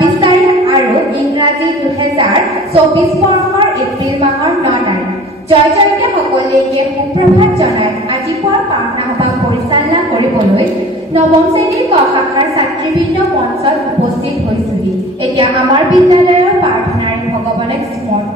২৬ তাৰিখ আৰু ইংৰাজী ২০২৪ বৰ্ষৰ এপ্ৰিল মাহৰ ৯ তাৰিখ। জয় জয়তে সকলোকে সুপ্ৰভাত জনাই আজি পুৱাৰ প্ৰাৰ্থনা সভা পৰিচালনা কৰিবলৈ নৱম শ্ৰেণীৰ ক শাখাৰ ছাত্ৰীবৃন্দ মঞ্চত উপস্থিত হৈছেহি। এতিয়া আমাৰ বিদ্যালয়ৰ প্ৰাৰ্থনাৰে ভগৱানক স্মৰণ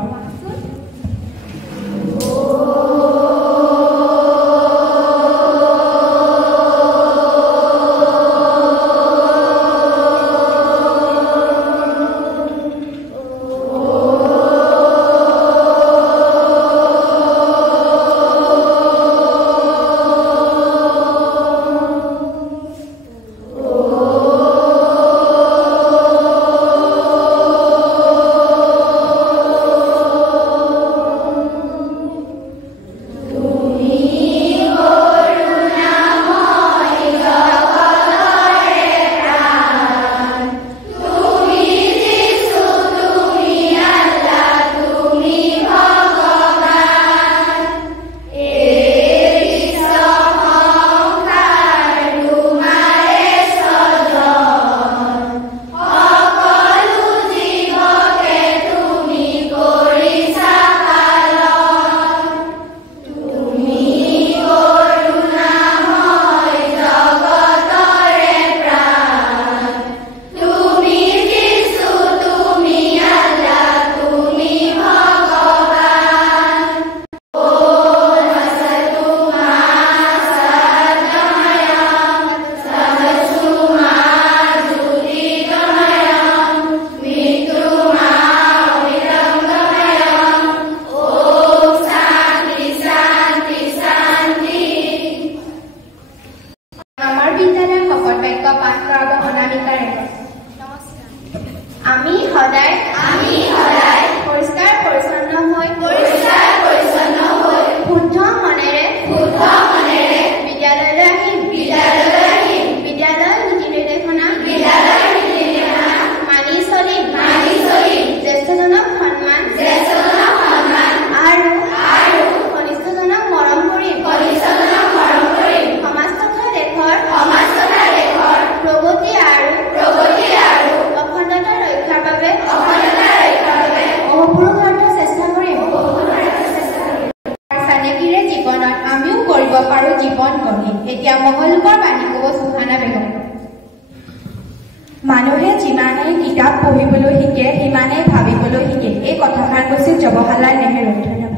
মানুহে যিমানে কিতাপ পঢ়িবলৈ শিকে সিমানে ভাবিবলৈ শিকে। এই কথাষাৰ কৈছিল জৱাহৰলাল নেহেৰু। ধন্যবাদ।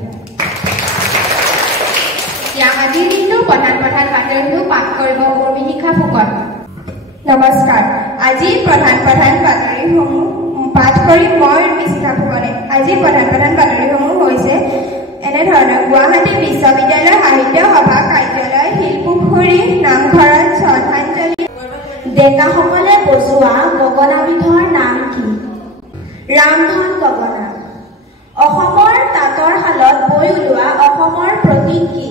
আজিৰ দিনটোৰ প্ৰধান বাতৰিটো পাঠ কৰিব উৰ্মিশিখা ফুকন। নমস্কাৰ। আজি প্ৰধান বাতৰিসমূহ পাঠ কৰি মই উৰ্মিশিখা ফুকনে। আজি প্ৰধান বাতৰিসমূহ হৈছে এনেধৰণৰ: গুৱাহাটী বিশ্ববিদ্যালয় সাহিত্য সভা কাৰ্যালয় শিলপুখুৰী নামঘৰত শ্ৰদ্ধাঞ্জলি। ডেকাসকলে বজোৱা গগনাবিধৰ নাম কি? ৰামধন গগনা। অসমৰ তাঁতৰ শালত বৈ ওলোৱা অসমৰ প্ৰতীক কি?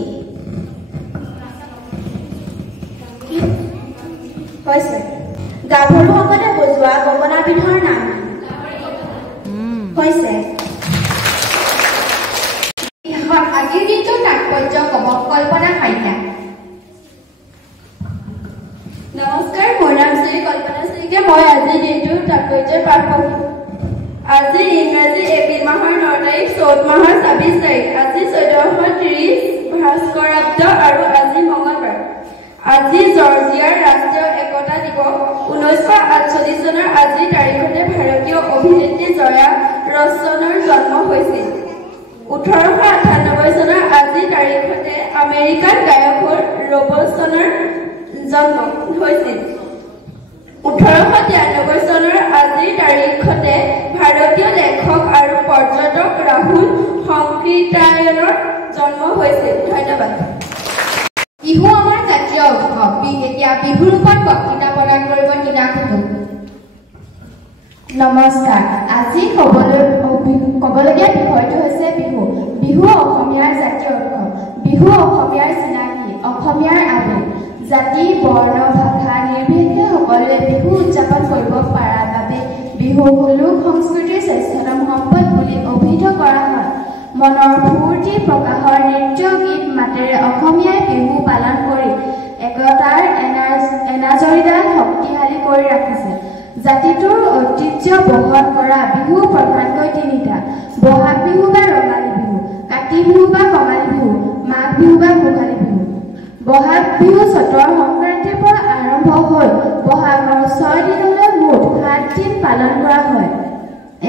হৈছে গাভৰুসকলে বজোৱা গগনাবিধৰ নাম হৈছে। আজিৰ দিনটোৰ তাৎপৰ্য কব কল্পনা হাইতা। নমস্কাৰ, মোৰ নাম শ্ৰী কল্পনা শইকীয়া। মই আজিৰ দিনটোৰ তাৎপৰ্যৰ পাঠ কৰিম। আজি ইংৰাজী এপ্ৰিল মাহৰ 9 তাৰিখ, চ'ত মাহৰ 26 তাৰিখ। আজি 1430 ভাস্কৰাব্দ আৰু আজি মঙলবাৰ। আজি জৰ্জিয়াৰ ৰাষ্ট্ৰীয় একতা দিৱস। 1948 চনৰ আজিৰ তাৰিখতে ভাৰতীয় অভিনেত্ৰী জয়া ৰচনৰ জন্ম হৈছিল। 1898 চনৰ আজিৰ তাৰিখতে আমেৰিকান গায়ক ৰবচনৰ জন্ম হৈছিল। 1893 চনৰ আজিৰ তাৰিখতে ভাৰতীয় লেখক আৰু পৰ্যটক ৰাহুল সংকৃতায়নৰ জন্ম হৈছিল। ধন্যবাদ। বিহু আমাৰ জাতীয় উৎসৱ। এতিয়া বিহুৰ ওপৰত বক্তৃতা প্ৰদান কৰিব নীনা কুটুম। নমস্কাৰ। আজি ক'বলগীয়া বিষয়টো হৈছে বিহু। বিহু অসমীয়াৰ জাতীয় উৎসৱ। বিহু অসমীয়াৰ চিনাকি, অসমীয়াৰ আবেগ। জাতি, বৰ্ণ, ভাষা নিৰ্বিশেষে সকলোৱে বিহু উদযাপন কৰিব পৰাৰ বাবে বিহুক লোক সংস্কৃতিৰ শ্ৰেষ্ঠতম সম্পদ বুলি অভিহিত কৰা হয়। মনৰ ফূৰ্তি প্ৰকাশৰ নৃত্য গীত মাতেৰে অসমীয়াই বিহু পালন কৰি একতাৰ এনাজৰীডাল শক্তিশালী কৰি ৰাখিছে। জাতিটোৰ ঐতিহ্য বহন কৰা বিহু প্ৰধানকৈ তিনিটা: বহাগ বিহু বা ৰঙালী বিহু, কাতি বিহু বা কঙালী বিহু, মাঘ বিহু বা ভোগালী বিহু। বহাগ বিহু চতৰ সংক্ৰান্তিৰ পৰা আৰম্ভ হৈ বহাগৰ 6 দিনলৈ মুঠ 7 দিন পালন কৰা হয়।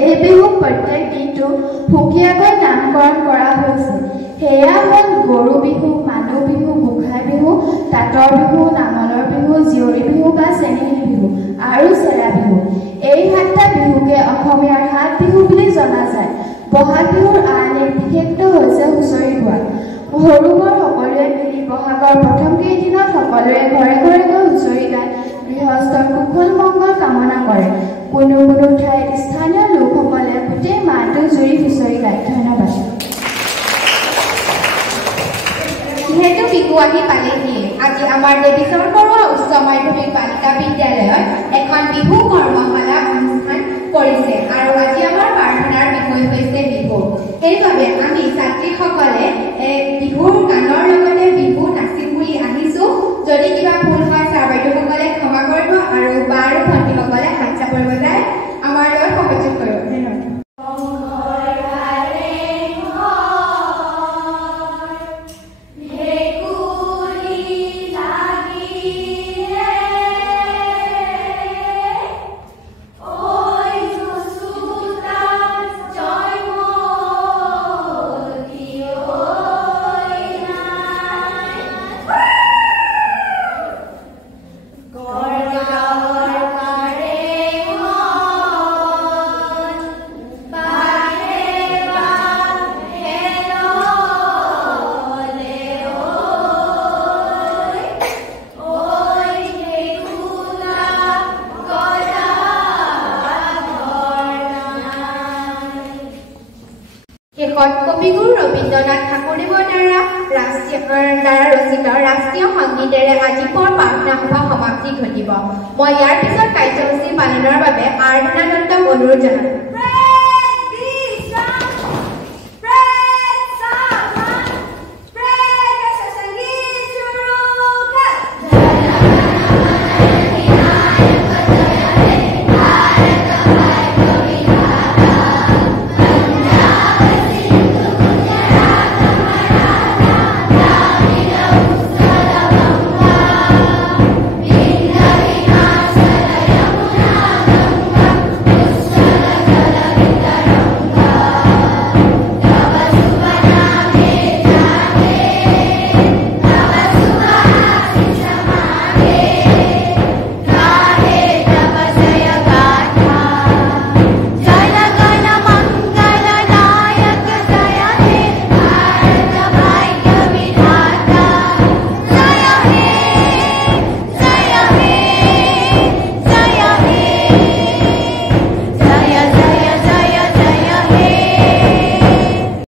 এই বিহুক প্ৰত্যেক দিনটো সুকীয়াকৈ নামকৰণ কৰা হৈছে। সেয়া হ'ল গৰু বিহু, মানুহ বিহু, গোঁসাই বিহু, তাঁতৰ বিহু, নাঙলৰ বিহু, জীয়ৰী বিহু বা চেনেহী বিহু আৰু চেৰা বিহু। এই 7টা বিহুকে অসমীয়াৰ 7 বিহু বুলি জনা যায়। বহাগ বিহুৰ আন এক বিশেষত্ব হৈছে হুঁচৰি গোৱা। সৰু বৰ সকলোৱে মিলি বহাগৰ প্ৰথম কেইদিনত সকলোৰে ঘৰে ঘৰে গৈ হুঁচৰি গাই গৃহস্থৰ কুশল মংগল কামনা কৰে। কোনো কোনো ঠাইত স্থানীয় লোকসকলে গোটেই মাহটো জুৰি হুঁচৰি গায়। ধন্যবাদ। যিহেতু বিহু আহি পালেহিয়ে, আজি আমাৰ দেৱীচৰণ বৰুৱা উচ্চ মাধ্যমিক বালিকা বিদ্যালয়ত এখন বিহু কৰ্মশালা অনুষ্ঠান কৰিছে আৰু আজি আমাৰ প্ৰাৰ্থনাৰ বিষয় হৈছে বিহু। সেইবাবে আমি ছাত্ৰীসকলে বিহুৰ গানৰ লগতে বিহু নাচিম বুলি আহিছো। যদি কিবা ভুল হয় ছাৰ বাইদেউসকলে ক্ষমা কৰিব আৰু বা আৰু ভণ্টিসকলে হাত চাপৰি বজাই আমাৰ লগত সহযোগ কৰিব। ধন্যবাদ। কবিগুৰু ৰবীন্দ্ৰনাথ ঠাকুৰদেৱৰ দ্বাৰা ৰচিত ৰাষ্ট্ৰীয় সংগীতেৰে আজি পুৱাৰ প্ৰাৰ্থনা সভা সমাপ্তি ঘটিব। মই ইয়াৰ পিছত কাৰ্যসূচী পালনৰ বাবে আৰাধনা দত্তক অনুৰোধ জনাম।